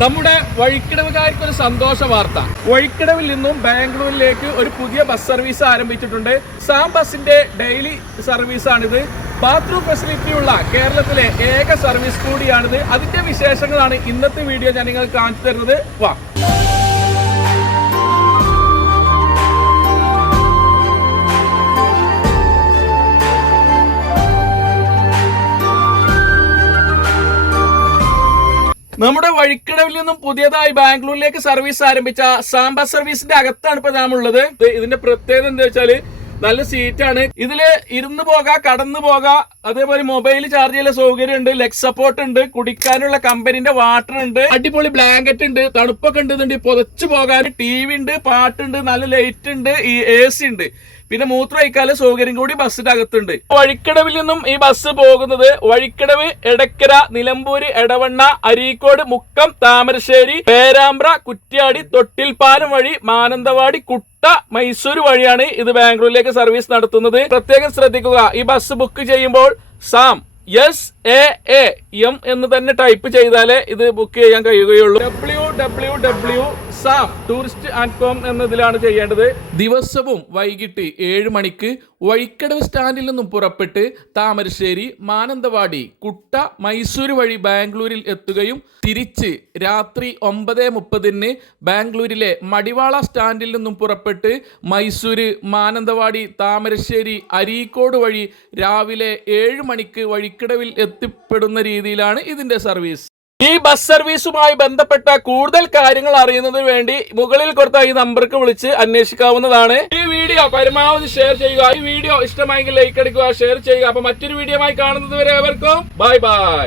നമ്മുടെ വഴിക്കിടവുകാർക്ക് ഒരു സന്തോഷ വാർത്ത. വഴിക്കിടവിൽ നിന്നും ബാംഗ്ലൂരിലേക്ക് ഒരു പുതിയ ബസ് സർവീസ് ആരംഭിച്ചിട്ടുണ്ട്. സാം ബസിന്റെ ഡെയിലി സർവീസ് സർവീസാണിത് ബാത്റൂം ഫെസിലിറ്റി ഉള്ള കേരളത്തിലെ ഏക സർവീസ് കൂടിയാണിത്. അതിന്റെ വിശേഷങ്ങളാണ് ഇന്നത്തെ വീഡിയോ ഞാൻ നിങ്ങൾക്ക് കാണിച്ചു തരുന്നത്. വാ. നമ്മുടെ വഴിക്കടവിൽ നിന്നും പുതിയതായി ബാംഗ്ലൂരിലേക്ക് സർവീസ് ആരംഭിച്ച സാമ്പ സർവീസിന്റെ അകത്താണ് ഇപ്പൊ നാം ഉള്ളത്. ഇതിന്റെ പ്രത്യേകത എന്താ വെച്ചാൽ നല്ല സീറ്റാണ്. ഇതിൽ ഇരുന്ന് പോകാ കടന്നു പോകാ അതേപോലെ മൊബൈൽ ചാർജ് ചെയ്യാൻ സൗകര്യം ഉണ്ട് ലെഗ് സപ്പോർട്ട് ഉണ്ട് കുടിക്കാനുള്ള കമ്പനിന്റെ വാട്ടർ ഉണ്ട് അടിപൊളി ബ്ലാങ്കറ്റ് ഉണ്ട് തണുപ്പൊക്കെ ഉണ്ട് പുതച്ചു പോകാൻ ടി വി ഉണ്ട് പാട്ടുണ്ട് നല്ല ലൈറ്റ് ഉണ്ട് ഈ എ സി ഉണ്ട്. പിന്നെ മൂത്രമൊഴിക്കാൽ സൗകര്യം കൂടി ബസ്സിന്റെ അകത്തുണ്ട് വഴിക്കടവിൽ നിന്നും ഈ ബസ് പോകുന്നത് വഴിക്കടവ് എടക്കര നിലമ്പൂര് എടവണ്ണ അരീക്കോട് മുക്കം താമരശ്ശേരി പേരാമ്പ്ര കുറ്റ്യാടി തൊട്ടിൽപ്പാലം വഴി മാനന്തവാടി കുട്ട മൈസൂർ വഴിയാണ് ഇത് ബാംഗ്ലൂരിലേക്ക് സർവീസ് നടത്തുന്നത്. പ്രത്യേകം ശ്രദ്ധിക്കുക ഈ ബസ് ബുക്ക് ചെയ്യുമ്പോൾ Sam S A A M എന്ന് തന്നെ ടൈപ്പ് ചെയ്താലേ ഇത് ബുക്ക് ചെയ്യാൻ കഴിയുകയുള്ളൂ. W W W Sam tourist and com എന്നതിലാണ് ചെയ്യേണ്ടത്. ദിവസവും വൈകിട്ട് ഏഴ് മണിക്ക് വഴിക്കടവ് സ്റ്റാൻഡിൽ നിന്നും പുറപ്പെട്ട് താമരശ്ശേരി മാനന്തവാടി കുട്ട മൈസൂർ വഴി ബാംഗ്ലൂരിൽ എത്തുകയും തിരിച്ച് രാത്രി ഒമ്പത് മുപ്പതിന് ബാംഗ്ലൂരിലെ മടിവാള സ്റ്റാൻഡിൽ നിന്നും പുറപ്പെട്ട് മൈസൂർ മാനന്തവാടി താമരശ്ശേരി അരീക്കോട് വഴി രാവിലെ ഏഴ് മണിക്ക് വഴിക്കടവിൽ എത്തിപ്പെടുന്ന രീതിയിലാണ് ഇതിന്റെ സർവീസ്. ഈ ബസ് സർവീസുമായി ബന്ധപ്പെട്ട കൂടുതൽ കാര്യങ്ങൾ അറിയുന്നതിന് വേണ്ടി മുകളിൽ കൊടുത്ത ഈ നമ്പർക്ക് വിളിച്ച് അന്വേഷിക്കാവുന്നതാണ്. ഈ വീഡിയോ പരമാവധി ഷെയർ ചെയ്യുക. ഈ വീഡിയോ ഇഷ്ടമായെങ്കിൽ ലൈക്ക് അടിക്കുക ഷെയർ ചെയ്യുക. അപ്പൊ മറ്റൊരു വീഡിയോ ആയി കാണുന്നത് വരെ അവർക്കും ബൈ ബൈ